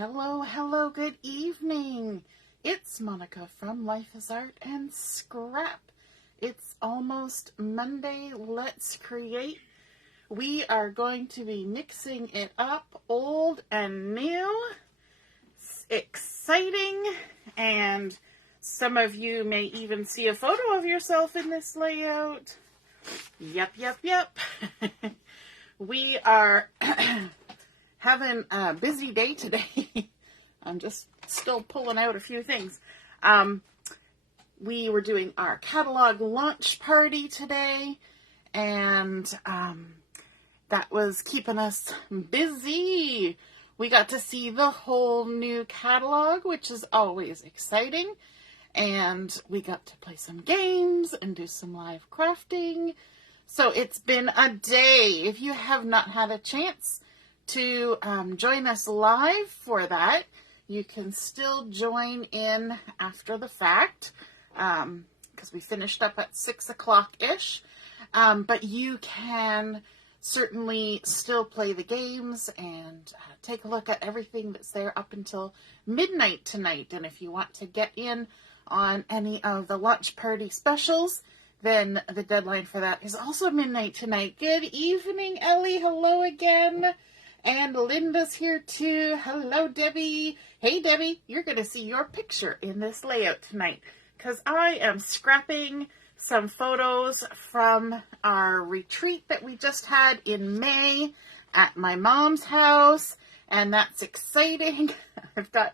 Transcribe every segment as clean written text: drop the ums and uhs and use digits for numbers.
Hello, hello, good evening. It's Monica from Life is Art and Scrap. It's almost Monday. Let's create. We are going to be mixing it up, old and new. It's exciting, and some of you may even see a photo of yourself in this layout. Yep. We are having a busy day today. I'm just still pulling out a few things. We were doing our catalog launch party today, and that was keeping us busy. We got to see the whole new catalog, which is always exciting, and we got to play some games and do some live crafting. So it's been a day. If you have not had a chance to join us live for that, you can still join in after the fact, because we finished up at 6 o'clock-ish, but you can certainly still play the games and take a look at everything that's there up until midnight tonight. And if you want to get in on any of the launch party specials, then the deadline for that is also midnight tonight. Good evening, Ellie. Hello again. And Linda's here too. Hello, Debbie. Hey, Debbie, you're going to see your picture in this layout tonight because I am scrapping some photos from our retreat that we just had in May at my mom's house, and that's exciting. I've got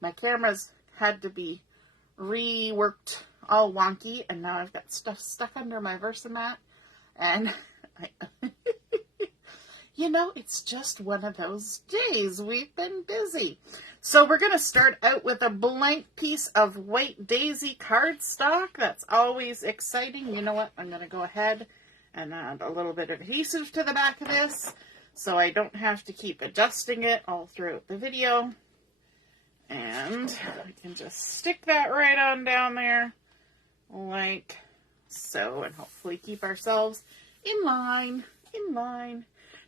my cameras had to be reworked all wonky, and now I've got stuff stuck under my Versamat, and you know, it's just one of those days. We've been busy. So we're going to start out with a blank piece of white daisy cardstock. That's always exciting. You know what? I'm going to go ahead and add a little bit of adhesive to the back of this so I don't have to keep adjusting it all throughout the video. And I can just stick that right on down there like so, and hopefully keep ourselves in line.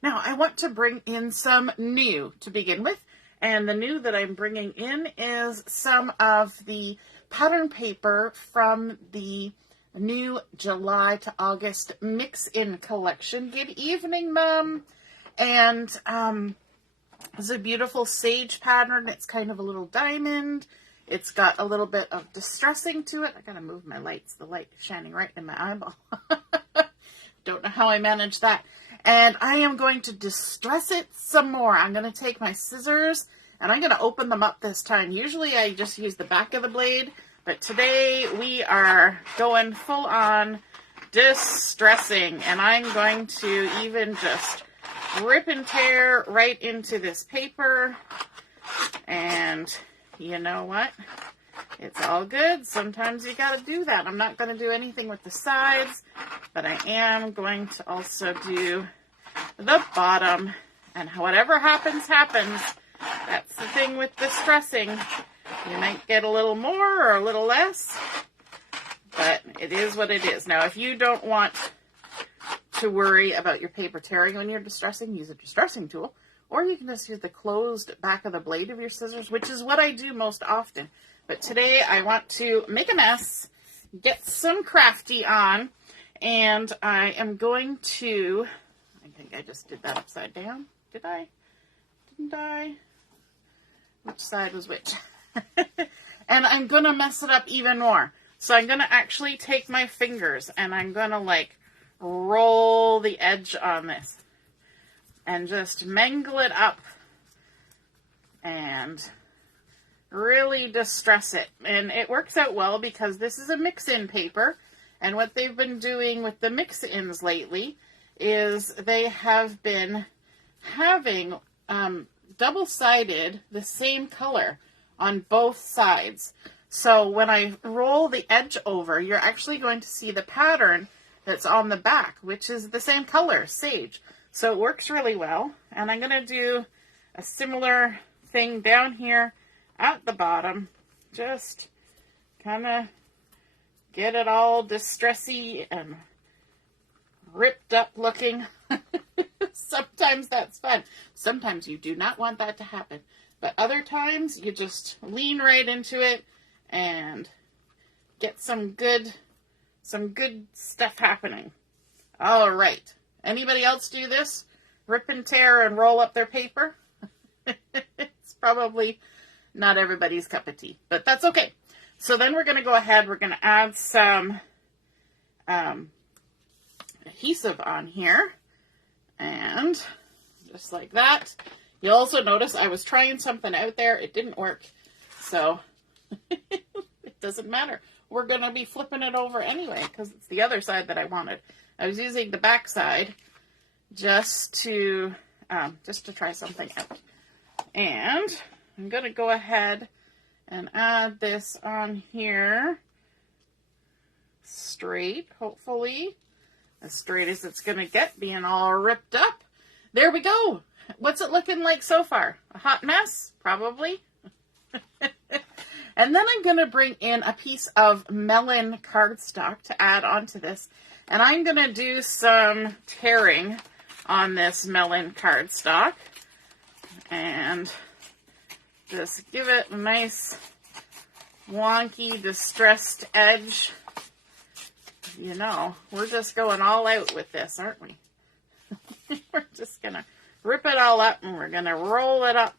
Now, I want to bring in some new to begin with, and the new that I'm bringing in is some of the pattern paper from the new July to August mix-in collection. Good evening, Mom. And it's a beautiful sage pattern. It's kind of a little diamond. It's got a little bit of distressing to it. I gotta move my lights. The light is shining right in my eyeball. Don't know how I managed that. And I am going to distress it some more. I'm going to take my scissors and I'm going to open them up this time. Usually I just use the back of the blade, but today we are going full on distressing, and I'm going to even just rip and tear right into this paper. And you know what? It's all good. Sometimes you got to do that. I'm not going to do anything with the sides, but I am going to also do the bottom. And whatever happens, happens. That's the thing with distressing. You might get a little more or a little less, but it is what it is. Now, if you don't want to worry about your paper tearing when you're distressing, use a distressing tool. Or you can just use the closed back of the blade of your scissors, which is what I do most often. But today I want to make a mess, get some crafty on, and I am going to, I think I just did that upside down. Did I? Didn't I? Which side was which? And I'm going to mess it up even more. So I'm going to actually take my fingers and I'm going to like roll the edge on this and just mangle it up and really distress it. And it works out well because this is a mix-in paper, and what they've been doing with the mix-ins lately is they have been having double-sided the same color on both sides. So when I roll the edge over, you're actually going to see the pattern that's on the back, which is the same color, sage. So it works really well. And I'm going to do a similar thing down here at the bottom. Just kind of get it all distressy and ripped up looking. Sometimes that's fun. Sometimes you do not want that to happen. But other times you just lean right into it and get some good stuff happening. All right. Anybody else do this? Rip and tear and roll up their paper? It's probably not everybody's cup of tea, but that's okay. So then we're going to go ahead. We're going to add some adhesive on here. And just like that. You'll also notice I was trying something out there. It didn't work. So it doesn't matter. We're going to be flipping it over anyway because it's the other side that I wanted. I was using the back side just to try something out. And I'm going to go ahead and add this on here straight, hopefully. As straight as it's going to get, being all ripped up. There we go. What's it looking like so far? A hot mess? Probably. And then I'm going to bring in a piece of Melon cardstock to add onto this. And I'm going to do some tearing on this Melon cardstock. And just give it a nice wonky, distressed edge. You know, we're just going all out with this, aren't we? We're just going to rip it all up and we're going to roll it up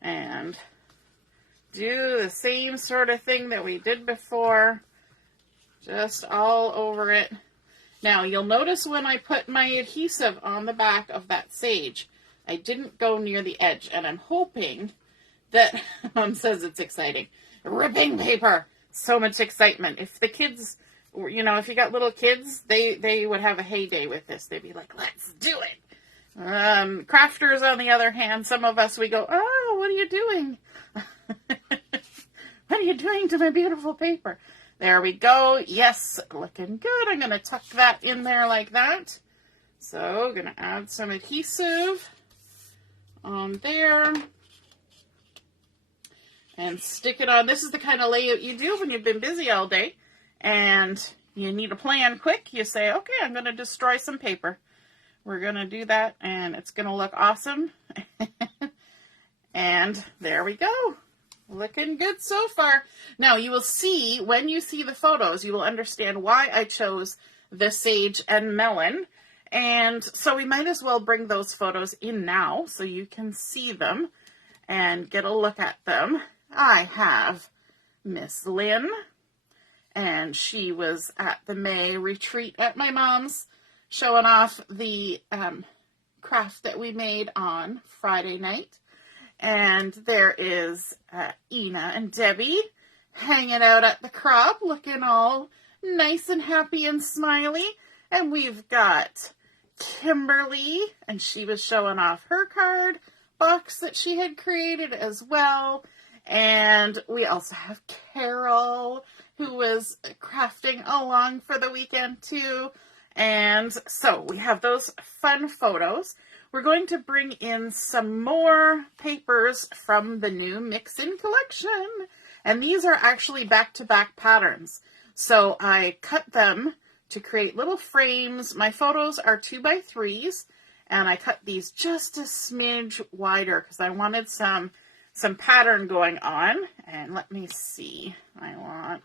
and do the same sort of thing that we did before, just all over it. Now, you'll notice when I put my adhesive on the back of that sage, I didn't go near the edge, and I'm hoping that, Mom says it's exciting. Ripping paper. So much excitement. If the kids, you know, if you got little kids, they would have a heyday with this. They'd be like, let's do it. Crafters, on the other hand, some of us, we go, oh, what are you doing? What are you doing to my beautiful paper? There we go. Yes, looking good. I'm going to tuck that in there like that. So, going to add some adhesive on there. And stick it on. This is the kind of layout you do when you've been busy all day. And you need a plan quick. You say, okay, I'm going to destroy some paper. We're going to do that, and it's going to look awesome. And there we go. Looking good so far. Now, you will see, when you see the photos, you will understand why I chose the sage and melon. And so we might as well bring those photos in now so you can see them and get a look at them. I have Miss Lynn, and she was at the May retreat at my mom's, showing off the craft that we made on Friday night. And there is Ina and Debbie hanging out at the crop, looking all nice and happy and smiley. And we've got Kimberly, and she was showing off her card box that she had created as well. And we also have Carol, who was crafting along for the weekend too. And so we have those fun photos. We're going to bring in some more papers from the new Mix-In collection. And these are actually back-to-back patterns. So I cut them to create little frames. My photos are 2x3s, and I cut these just a smidge wider because I wanted some pattern going on. And let me see. I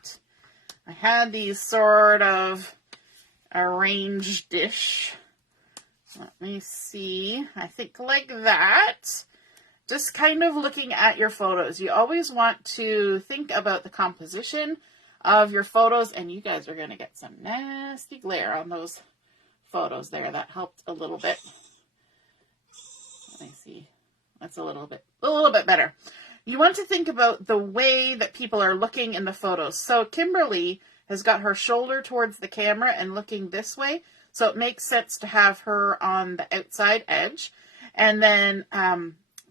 had these sort of arranged-ish. Let me see. I think like that. Just kind of looking at your photos. You always want to think about the composition of your photos, and you guys are going to get some nasty glare on those photos there. That helped a little bit. Let me see. That's a little bit better. You want to think about the way that people are looking in the photos. So Kimberly has got her shoulder towards the camera and looking this way. So it makes sense to have her on the outside edge. And then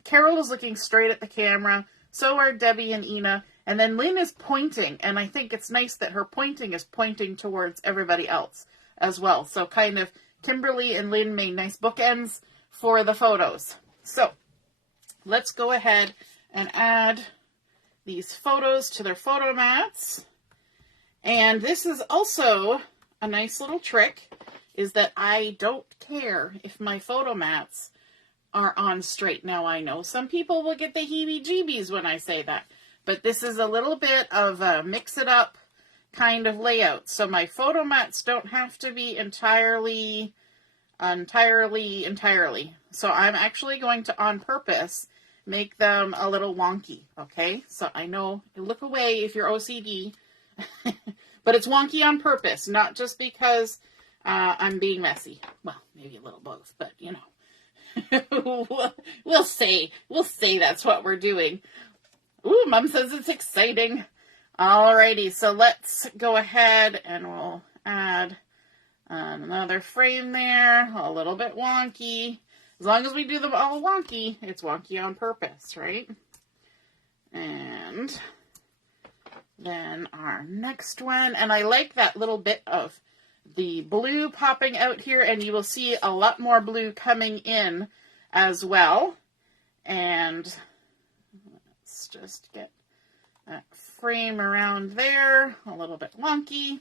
Carol is looking straight at the camera. So are Debbie and Ina. And then Lynn is pointing. And I think it's nice that her pointing is pointing towards everybody else as well. So kind of Kimberly and Lynn made nice bookends for the photos. So let's go ahead and add these photos to their photo mats. And this is also a nice little trick, is that I don't care if my photo mats are on straight. Now I know some people will get the heebie-jeebies when I say that, but this is a little bit of a mix-it-up kind of layout. So my photo mats don't have to be entirely. So I'm actually going to, on purpose, make them a little wonky, okay? So I know, look away if you're OCD, but it's wonky on purpose, not just because I'm being messy. Well, maybe a little both, but you know. we'll say that's what we're doing. Ooh, Mom says it's exciting. Alrighty, so let's go ahead and we'll add another frame there, a little bit wonky. As long as we do them all wonky, it's wonky on purpose, right? And then our next one, and I like that little bit of the blue popping out here, and you will see a lot more blue coming in as well. And let's just get that frame around there, a little bit wonky.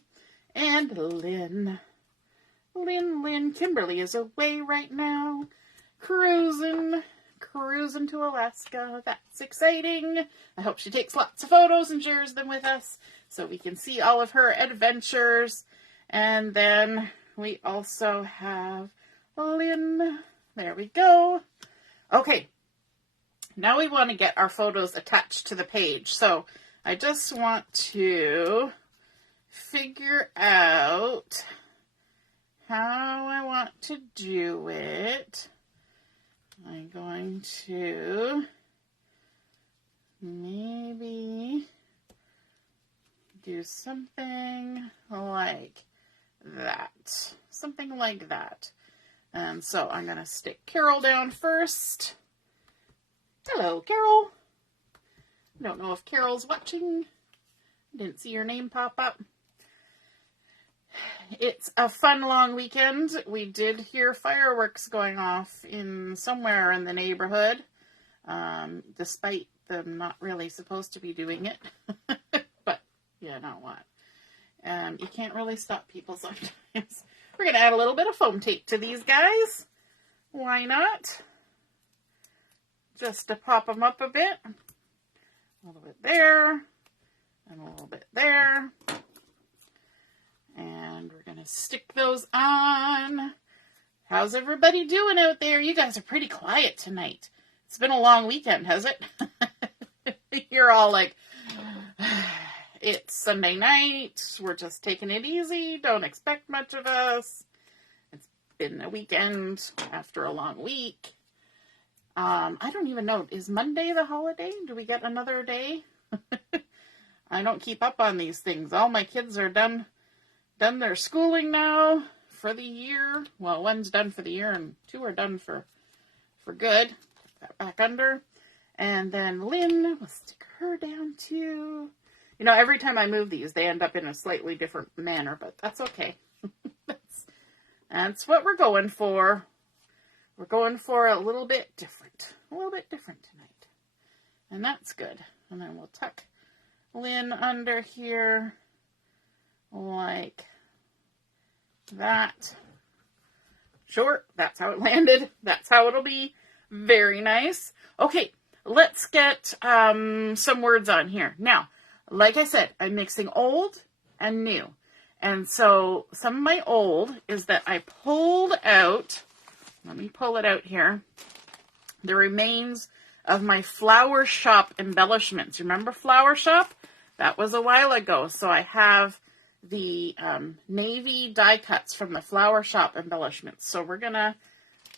And Lynn, Kimberly is away right now, cruising to Alaska. That's exciting. I hope she takes lots of photos and shares them with us so we can see all of her adventures. And then we also have Lynn. There we go. Okay. Now we want to get our photos attached to the page. So I just want to figure out how I want to do it. I'm going to maybe do something like that. Something like that. And so I'm going to stick Carol down first. Hello, Carol. I don't know if Carol's watching. Didn't see your name pop up. It's a fun long weekend. We did hear fireworks going off in somewhere in the neighborhood, despite them not really supposed to be doing it. But you know what? You can't really stop people sometimes. We're going to add a little bit of foam tape to these guys. Why not? Just to pop them up a bit. A little bit there. And a little bit there. And we're going to stick those on. How's everybody doing out there? You guys are pretty quiet tonight. It's been a long weekend, has it? You're all like, it's Sunday night. We're just taking it easy. Don't expect much of us. It's been a weekend after a long week. I don't even know. Is Monday the holiday? Do we get another day? I don't keep up on these things. All my kids are done their schooling now for the year. Well, one's done for the year and two are done for good. That back under. And then Lynn, we'll stick her down too. You know, every time I move these, they end up in a slightly different manner, but that's okay. That's what we're going for. We're going for a little bit different. A little bit different tonight. And that's good. And then we'll tuck Lynn under here like that. Sure, that's how it landed. That's how it'll be. Very nice. Okay, let's get some words on here. Now, like I said, I'm mixing old and new. And so some of my old is that I pulled out, let me pull it out here, the remains of my Flower Shop embellishments. Remember Flower Shop? That was a while ago. So I have the navy die cuts from the Flower Shop embellishments. So we're going to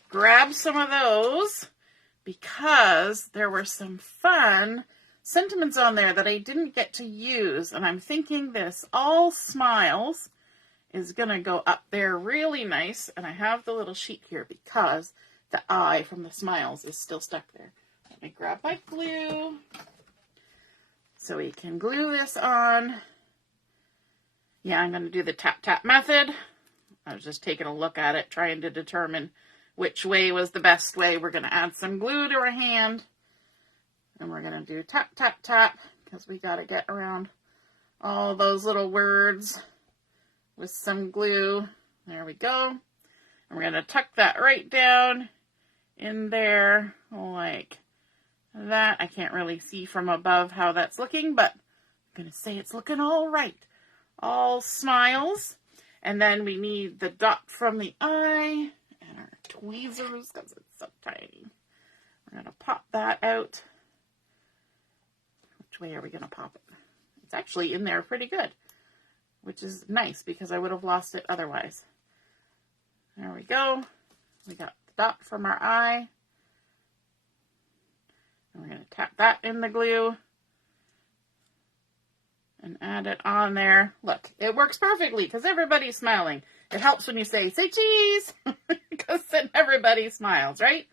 grab some of those because there were some fun sentiments on there that I didn't get to use. And I'm thinking this All Smiles is going to go up there really nice. And I have the little sheet here because the eye from the smiles is still stuck there. Let me grab my glue so we can glue this on. Yeah, I'm going to do the tap-tap method. I was just taking a look at it, trying to determine which way was the best way. We're going to add some glue to our hand. And we're going to do tap, tap, tap, because we got to get around all those little words with some glue. There we go. And we're going to tuck that right down in there like that. I can't really see from above how that's looking, but I'm going to say it's looking all right. All smiles. And then we need the dot from the eye and our tweezers because it's so tiny. We're going to pop that out. Which way are we going to pop it? It's actually in there pretty good, which is nice because I would have lost it otherwise. There we go. We got the dot from our eye. And we're going to tap that in the glue and add it on there. Look, it works perfectly because everybody's smiling. It helps when you say cheese, because then everybody smiles, right?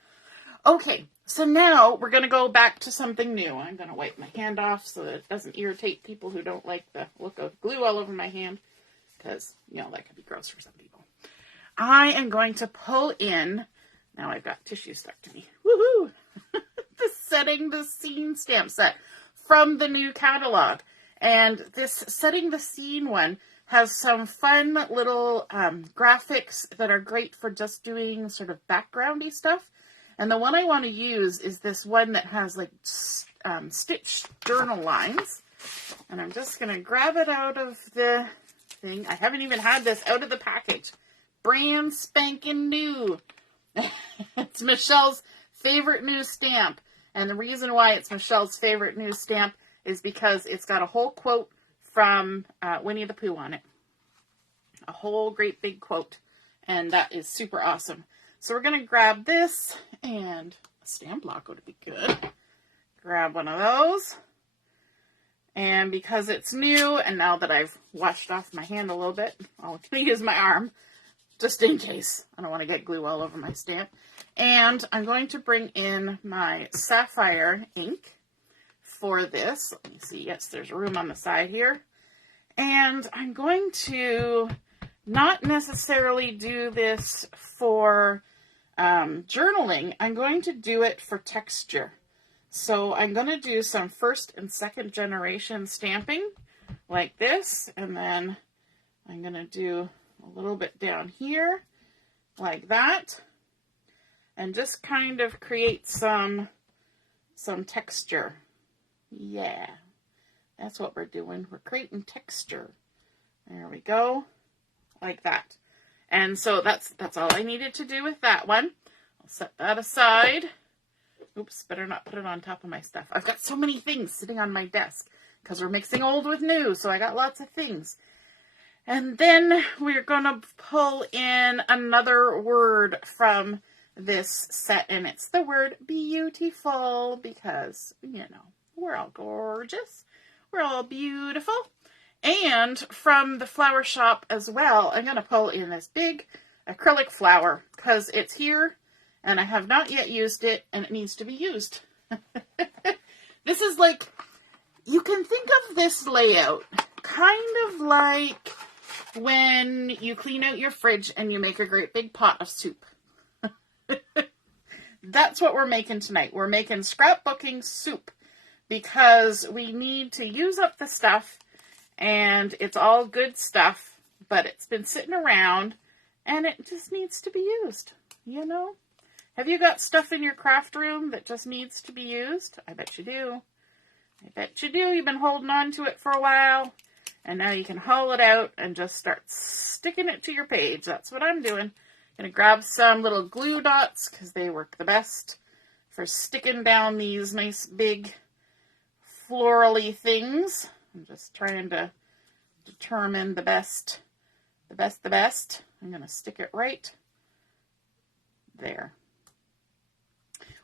Okay, so now we're going to go back to something new. I'm going to wipe my hand off so that it doesn't irritate people who don't like the look of glue all over my hand, because, you know, that could be gross for some people. I am going to pull in, now I've got tissue stuck to me, woohoo, the Setting the Scene stamp set from the new catalog. And this Setting the Scene one has some fun little graphics that are great for just doing sort of backgroundy stuff. And the one I want to use is this one that has like stitched journal lines. And I'm just going to grab it out of the thing. I haven't even had this out of the package. Brand spanking new. It's Michelle's favorite new stamp. And the reason why it's Michelle's favorite new stamp is because it's got a whole quote from Winnie the Pooh on it. A whole great big quote. And that is super awesome. So we're going to grab this, and a stamp block would be good. Grab one of those. And because it's new, and now that I've washed off my hand a little bit, I'll use my arm, just in case. I don't want to get glue all over my stamp. And I'm going to bring in my Sapphire ink for this. Let me see. Yes, there's room on the side here. And I'm going to not necessarily do this for journaling. I'm going to do it for texture. So I'm going to do some first and second generation stamping like this. And then I'm going to do a little bit down here like that. And just kind of create some texture. Yeah, that's what we're doing. We're creating texture. There we go. Like that. And so that's all I needed to do with that one. I'll set that aside. Oops, better not put it on top of my stuff. I've got so many things sitting on my desk because we're mixing old with new, so I got lots of things. And then we're going to pull in another word from this set, and it's the word beautiful because, you know, we're all gorgeous. We're all beautiful. And from the flower shop as well, I'm going to pull in this big acrylic flower because it's here and I have not yet used it and it needs to be used. This is like, you can think of this layout kind of like when you clean out your fridge and you make a great big pot of soup. That's what we're making tonight. We're making scrapbooking soup because we need to use up the stuff. And it's all good stuff, but it's been sitting around and it just needs to be used, you know? Have you got stuff in your craft room that just needs to be used? I bet you do. I bet you do. You've been holding on to it for a while, and now you can haul it out and just start sticking it to your page. That's what I'm doing. I'm going to grab some little glue dots because they work the best for sticking down these nice big florally things. I'm just trying to determine the best. I'm going to stick it right there.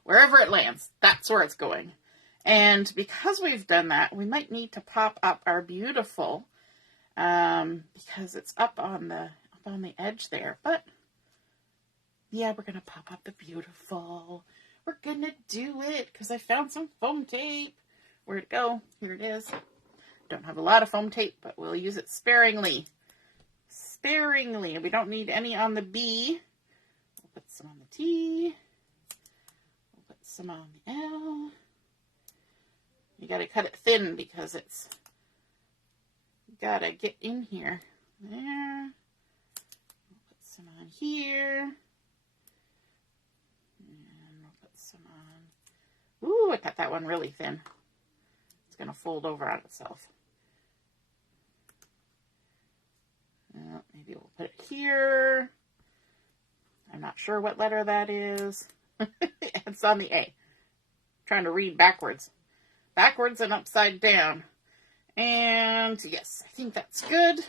Wherever it lands, that's where it's going. And because we've done that, we might need to pop up our beautiful, because it's up on the edge there. But yeah, we're going to pop up the beautiful. We're going to do it because I found some foam tape. Where'd it go? Here it is. Don't have a lot of foam tape, but we'll use it sparingly. Sparingly. We don't need any on the B. We'll put some on the T. We'll put some on the L. You gotta cut it thin because it's gotta get in here. There. We'll put some on here. some on. Ooh, I cut that one really thin. It's going to fold over on itself. Maybe we'll put it here. I'm not sure what letter that is. It's on the A. I'm trying to read backwards. Backwards and upside down. And yes, I think that's good.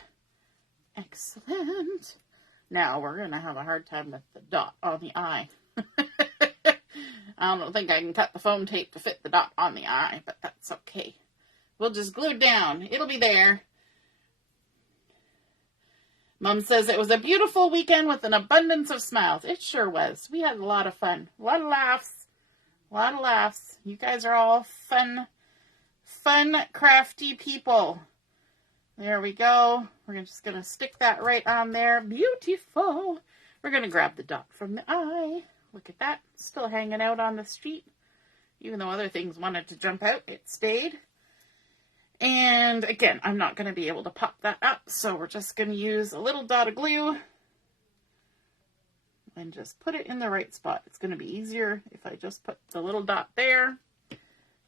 Excellent. Now we're going to have a hard time with the dot on the I. I don't think I can cut the foam tape to fit the dot on the I, but that's okay. We'll just glue it down. It'll be there. Mom says it was a beautiful weekend with an abundance of smiles. It sure was. We had a lot of fun. A lot of laughs. A lot of laughs. You guys are all fun, crafty people. There we go. We're just going to stick that right on there. Beautiful. We're going to grab the dot from the eye. Look at that. Still hanging out on the street. Even though other things wanted to jump out, it stayed. And again, I'm not going to be able to pop that up, so we're just going to use a little dot of glue and just put it in the right spot. It's going to be easier if I just put the little dot there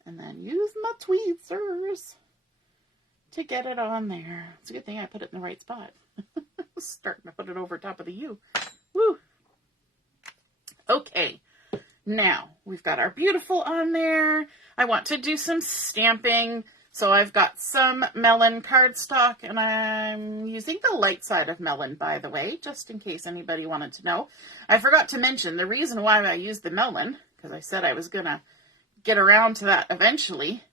and then use my tweezers to get it on there. It's a good thing I put it in the right spot. Starting to put it over top of the U. Woo! Okay, now we've got our beautiful on there. I want to do some stamping. So I've got some Melon cardstock, and I'm using the light side of Melon, by the way, just in case anybody wanted to know. I forgot to mention the reason why I used the Melon, because I said I was going to get around to that eventually.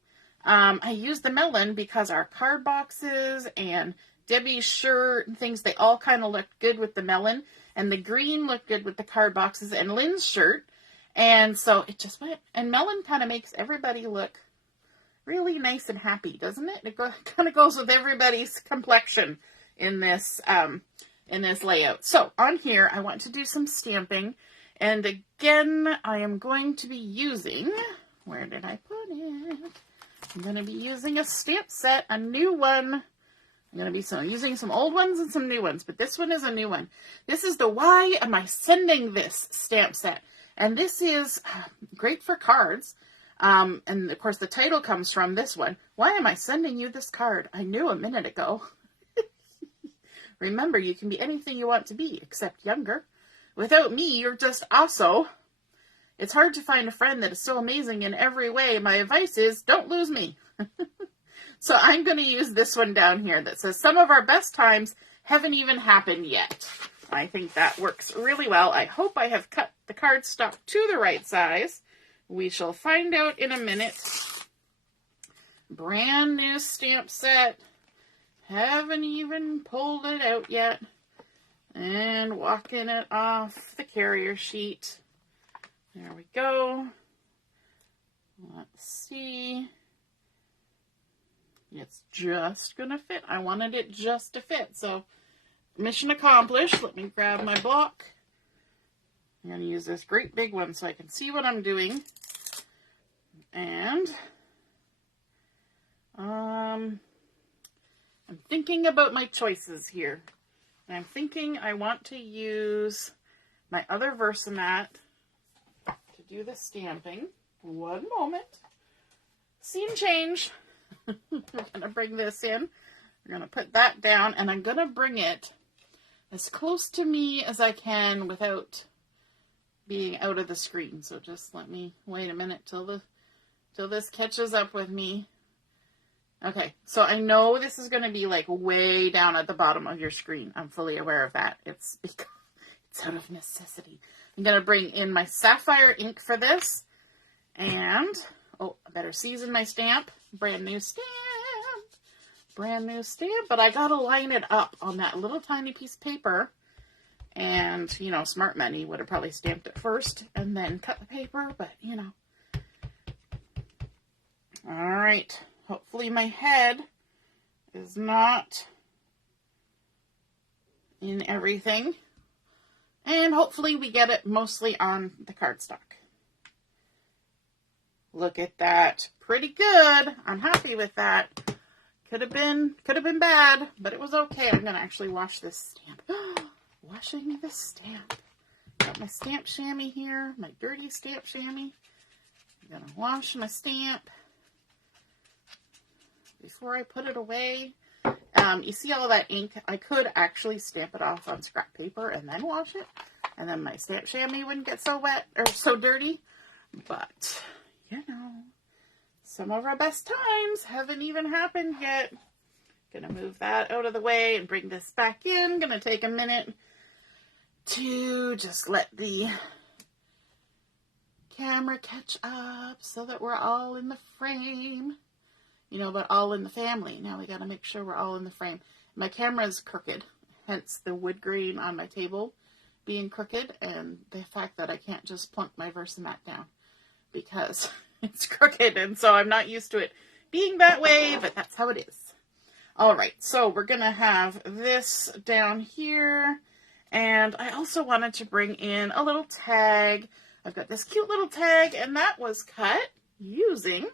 I used the Melon because our card boxes and Debbie's shirt and things, they all kind of looked good with the Melon, and the green looked good with the card boxes and Lynn's shirt. And so it just went, and Melon kind of makes everybody look really nice and happy, doesn't it? It kind of goes with everybody's complexion in this layout. So on here, I want to do some stamping. And again, I am going to be using, where did I put it? I'm going to be using a stamp set, a new one. I'm going to be using some old ones and some new ones, but this one is a new one. This is the Why Am I Sending This stamp set. And this is great for cards. And of course the title comes from this one. Why am I sending you this card? I knew a minute ago. Remember, you can be anything you want to be, except younger. Without me, you're just also. It's hard to find a friend that is so amazing in every way. My advice is, don't lose me. So I'm going to use this one down here that says, some of our best times haven't even happened yet. I think that works really well. I hope I have cut the cardstock to the right size. We shall find out in a minute. Brand new stamp set. Haven't even pulled it out yet. And walking it off the carrier sheet. There we go. Let's see. It's just going to fit. I wanted it just to fit. So, mission accomplished. Let me grab my block. I'm going to use this great big one so I can see what I'm doing. And I'm thinking about my choices here. And I'm thinking I want to use my other Versamat to do the stamping. One moment. Scene change. We're going to bring this in. We're going to put that down, and I'm going to bring it as close to me as I can without being out of the screen. So just let me wait a minute till this catches up with me. Okay, so I know this is going to be like way down at the bottom of your screen. I'm fully aware of that. It's because it's out of necessity. I'm going to bring in my Sapphire ink for this. And, oh, I better season my stamp. Brand new stamp. Brand new stamp. But I got to line it up on that little tiny piece of paper. And, you know, smart money would have probably stamped it first and then cut the paper. But, you know. All right. Hopefully my head is not in everything. And hopefully we get it mostly on the cardstock. Look at that. Pretty good. I'm happy with that. Could have been bad, but it was okay. I'm going to actually wash this stamp. Washing the stamp. Got my stamp chamois here, my dirty stamp chamois. I'm going to wash my stamp before I put it away. You see all that ink? I could actually stamp it off on scrap paper and then wash it. And then my stamp chamois wouldn't get so wet or so dirty. But, you know, some of our best times haven't even happened yet. Gonna move that out of the way and bring this back in. Gonna take a minute to just let the camera catch up so that we're all in the frame. You know, but all in the family. Now we gotta make sure we're all in the frame. My camera is crooked, hence the wood grain on my table being crooked, and the fact that I can't just plunk my Versamat down because it's crooked, and so I'm not used to it being that way, but that's how it is. All right, so we're gonna have this down here, and I also wanted to bring in a little tag. I've got this cute little tag, and that was cut using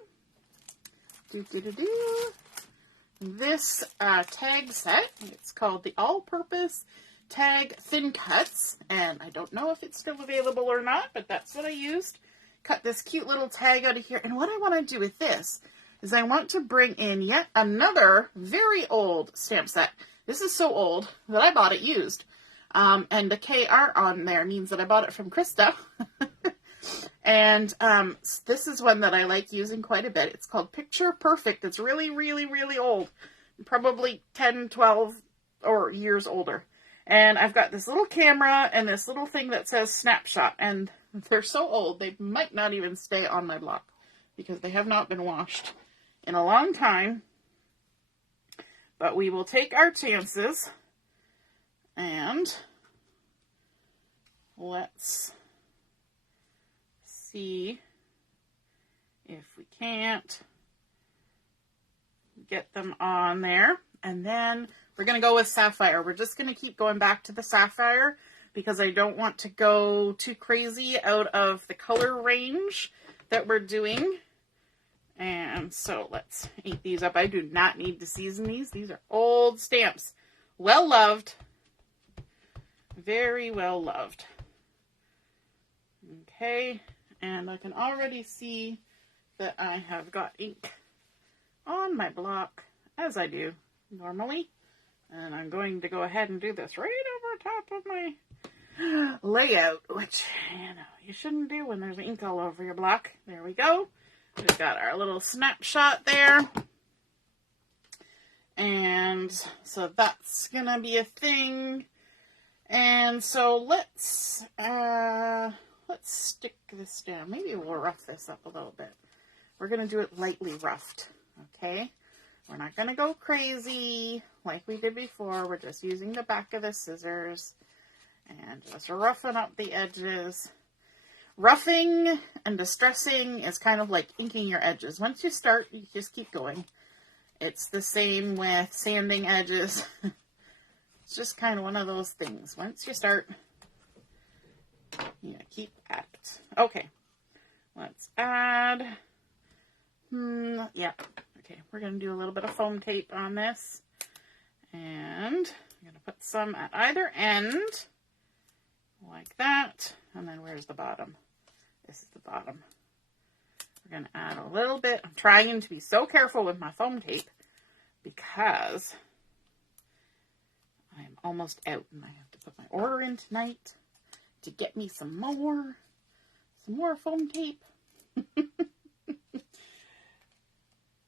this tag set. It's called the All-Purpose Tag Thin Cuts, and I don't know if it's still available or not, but that's what I used. Cut this cute little tag out of here, and what I want to do with this is I want to bring in yet another very old stamp set. This is so old that I bought it used, and the KR on there means that I bought it from Krista. And this is one that I like using quite a bit. It's called Picture Perfect. It's really, really, really old. Probably 10, 12 or years older. And I've got this little camera and this little thing that says snapshot. And they're so old, they might not even stay on my block because they have not been washed in a long time. But we will take our chances. And let's see if we can't get them on there. And then we're going to go with Sapphire. We're just going to keep going back to the Sapphire because I don't want to go too crazy out of the color range that we're doing. And so let's ink these up. I do not need to season these. These are old stamps. Well loved. Very well loved. Okay. And I can already see that I have got ink on my block, as I do normally. And I'm going to go ahead and do this right over top of my layout, which, you know, you shouldn't do when there's ink all over your block. There we go. We've got our little snapshot there. And so that's going to be a thing. And so let's stick this down. Maybe we'll rough this up a little bit. We're going to do it lightly roughed, okay? We're not going to go crazy like we did before. We're just using the back of the scissors and just roughing up the edges. Roughing and distressing is kind of like inking your edges. Once you start, you just keep going. It's the same with sanding edges. It's just kind of one of those things. Once you start, you keep at it. Okay, let's add, yeah, okay, we're going to do a little bit of foam tape on this, and I'm going to put some at either end, like that, and then where's the bottom? This is the bottom. We're going to add a little bit. I'm trying to be so careful with my foam tape, because I am almost out, and I have to put my order in tonight to get me some more foam tape.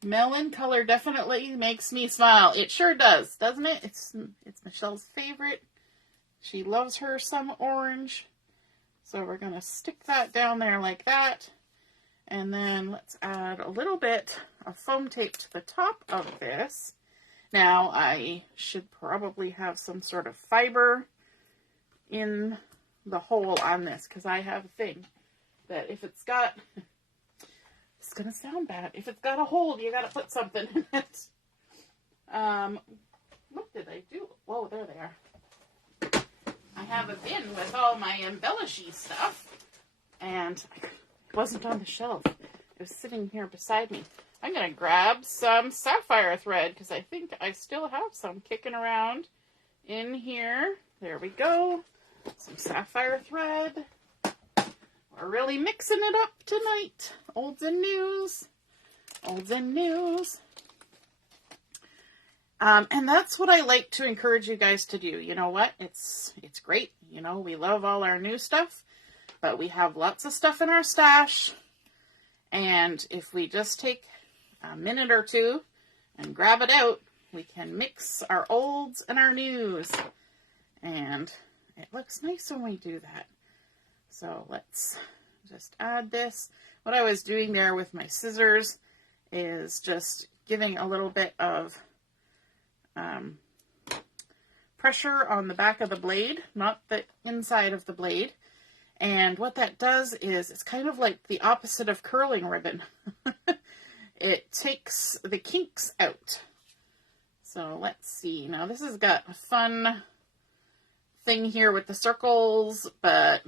Melon color definitely makes me smile. It sure does, doesn't it? It's Michelle's favorite. She loves her some orange. So we're going to stick that down there like that. And then let's add a little bit of foam tape to the top of this. Now I should probably have some sort of fiber in the hole on this, because I have a thing that if it's got, it's going to sound bad, if it's got a hole, you got to put something in it. What did I do? Whoa, there they are. I have a bin with all my embellishy stuff, and it wasn't on the shelf. It was sitting here beside me. I'm going to grab some sapphire thread, because I think I still have some kicking around in here. There we go. some sapphire thread. We're really mixing it up tonight. Olds and news. Olds and news. And that's what I like to encourage you guys to do. You know what? It's great. You know, we love all our new stuff, but we have lots of stuff in our stash. And if we just take a minute or two and grab it out, we can mix our olds and our news. And it looks nice when we do that. So let's just add this. What I was doing there with my scissors is just giving a little bit of pressure on the back of the blade, not the inside of the blade. And what that does is it's kind of like the opposite of curling ribbon. It takes the kinks out. So let's see. Now this has got a fun thing here with the circles, but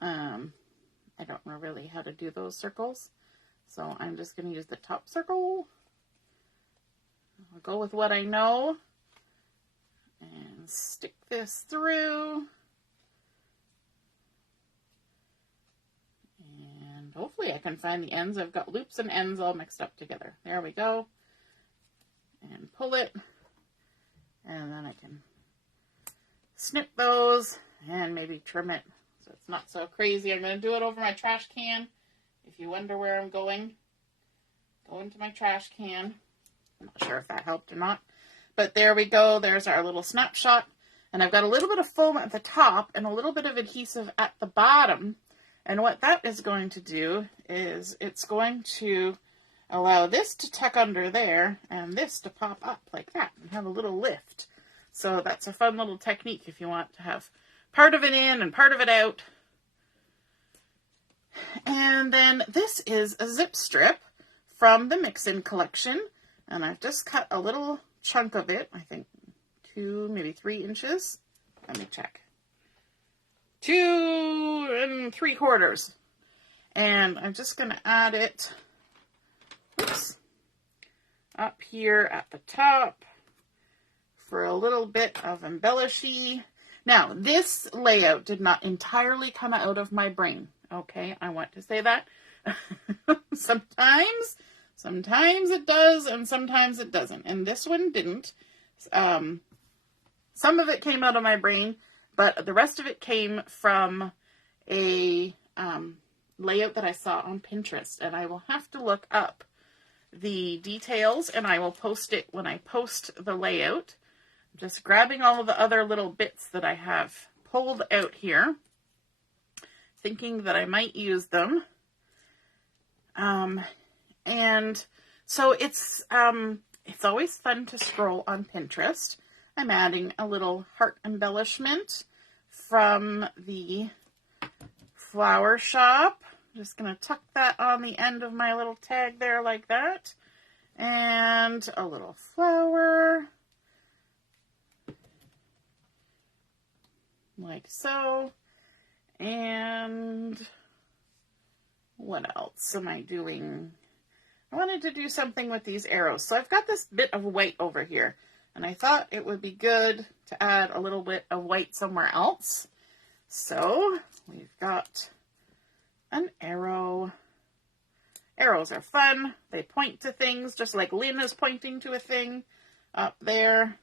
I don't know really how to do those circles. So I'm just going to use the top circle. I'll go with what I know and stick this through. And hopefully I can find the ends. I've got loops and ends all mixed up together. There we go. And pull it. And then I can snip those and maybe trim it so it's not so crazy. I'm going to do it over my trash can. If you wonder where I'm going, go into my trash can. I'm not sure if that helped or not. But there we go. There's our little snapshot. And I've got a little bit of foam at the top and a little bit of adhesive at the bottom. And what that is going to do is it's going to allow this to tuck under there and this to pop up like that and have a little lift. So that's a fun little technique if you want to have part of it in and part of it out. And then this is a zip strip from the Mix-In collection. And I've just cut a little chunk of it, I think 2, maybe 3 inches. Let me check. 2 3/4. And I'm just going to add it, oops, up here at the top for a little bit of embellishy. Now, this layout did not entirely come out of my brain. Okay, I want to say that. Sometimes it does, and sometimes it doesn't. And this one didn't. Some of it came out of my brain, but the rest of it came from a layout that I saw on Pinterest. And I will have to look up the details, and I will post it when I post the layout. Just grabbing all of the other little bits that I have pulled out here, thinking that I might use them. And so it's always fun to scroll on Pinterest. I'm adding a little heart embellishment from the flower shop. I'm just going to tuck that on the end of my little tag there like that. And a little flower. Like so. And what else am I doing? I wanted to do something with these arrows. So I've got this bit of white over here. And I thought it would be good to add a little bit of white somewhere else. So we've got an arrow. Arrows are fun. They point to things just like Lynn is pointing to a thing up there.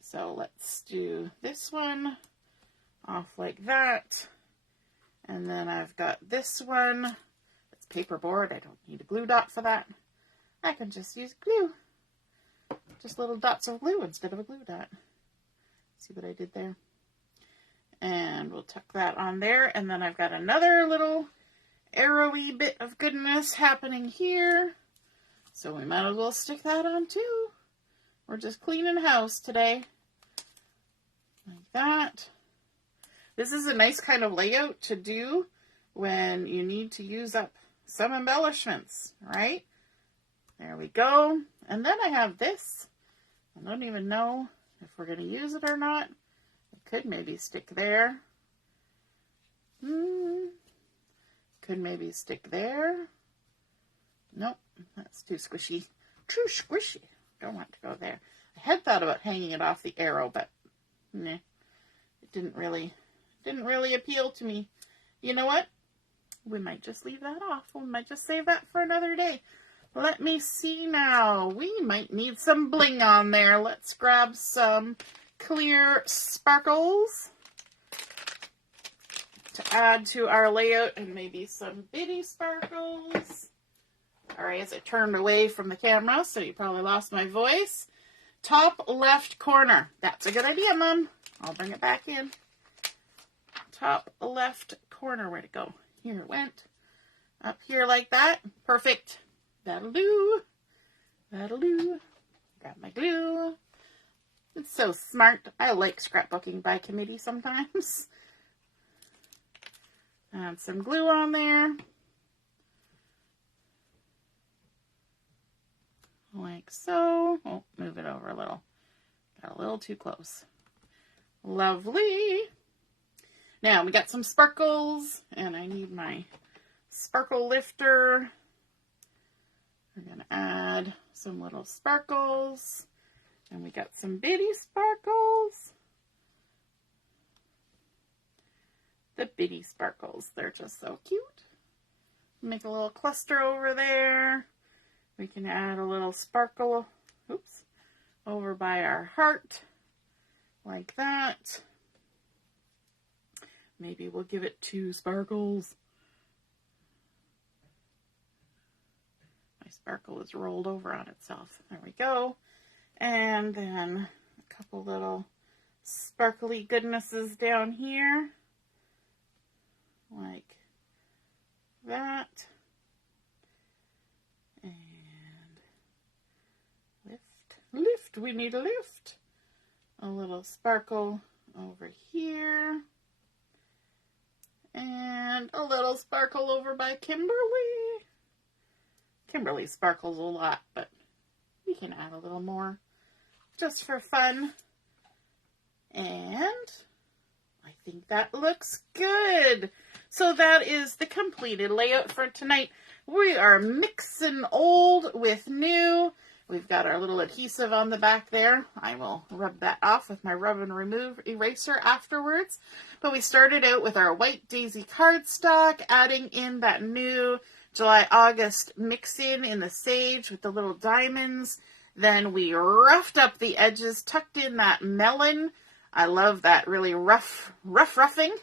So let's do this one off like that. And then I've got this one. It's paperboard. I don't need a glue dot for that. I can just use glue. Just little dots of glue instead of a glue dot. See what I did there? And we'll tuck that on there. And then I've got another little arrowy bit of goodness happening here. So we might as well stick that on too. We're just cleaning house today. Like that. This is a nice kind of layout to do when you need to use up some embellishments, right? There we go. And then I have this. I don't even know if we're going to use it or not. It could maybe stick there. Could maybe stick there. Nope, that's too squishy. Too squishy. Don't want to go there. I had thought about hanging it off the arrow, but nah. didn't really appeal to me. You know what? We might just leave that off. We might just save that for another day. Let me see now. We might need some bling on there. Let's grab some clear sparkles to add to our layout, and maybe some bitty sparkles. All right, as I turned away from the camera, so you probably lost my voice. Top left corner. That's a good idea, Mom. I'll bring it back in. Top left corner. Where'd it go? Here it went. Up here like that. Perfect. That'll do. That'll do. Grab my glue. It's so smart. I like scrapbooking by committee sometimes. Add some glue on there. Like so. Oh, move it over a little. Got a little too close. Lovely. Now we got some sparkles, and I need my sparkle lifter. We're going to add some little sparkles, and we got some bitty sparkles. The bitty sparkles, they're just so cute. Make a little cluster over there. We can add a little sparkle, oops, over by our heart, like that. Maybe we'll give it 2 sparkles. My sparkle is rolled over on itself. There we go. And then a couple little sparkly goodnesses down here, like that. And lift, we need a lift. A little sparkle over here. And a little sparkle over by Kimberly. Kimberly sparkles a lot, but we can add a little more just for fun. And I think that looks good. So that is the completed layout for tonight. We are mixing old with new. We've got our little adhesive on the back there. I will rub that off with my rub and remove eraser afterwards. But we started out with our white daisy cardstock, adding in that new July-August mix-in in the sage with the little diamonds. Then we roughed up the edges, tucked in that melon. I love that really roughing.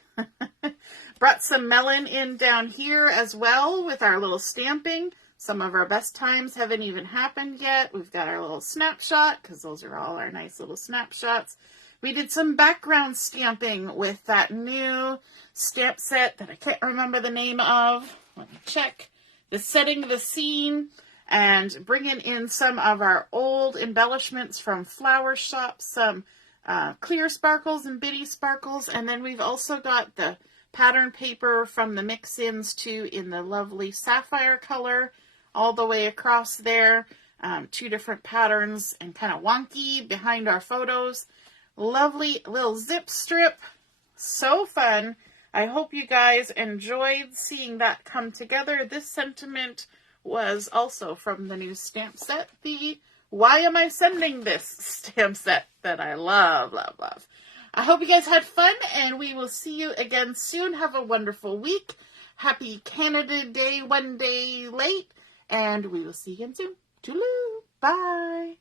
Brought some melon in down here as well with our little stamping. Some of our best times haven't even happened yet. We've got our little snapshot, because those are all our nice little snapshots. We did some background stamping with that new stamp set that I can't remember the name of. Let me check. The Setting the Scene, and bringing in some of our old embellishments from flower shops, some clear sparkles and bitty sparkles. And then we've also got the pattern paper from the mix-ins too, in the lovely sapphire color all the way across there. 2 different patterns and kind of wonky behind our photos. Lovely little zip strip. So fun. I hope you guys enjoyed seeing that come together. This sentiment was also from the new stamp set, the Why Am I Sending This stamp set that I love, love, love. I hope you guys had fun, and we will see you again soon. Have a wonderful week. Happy Canada Day, one day late, and we will see you again soon. Toodaloo. Bye.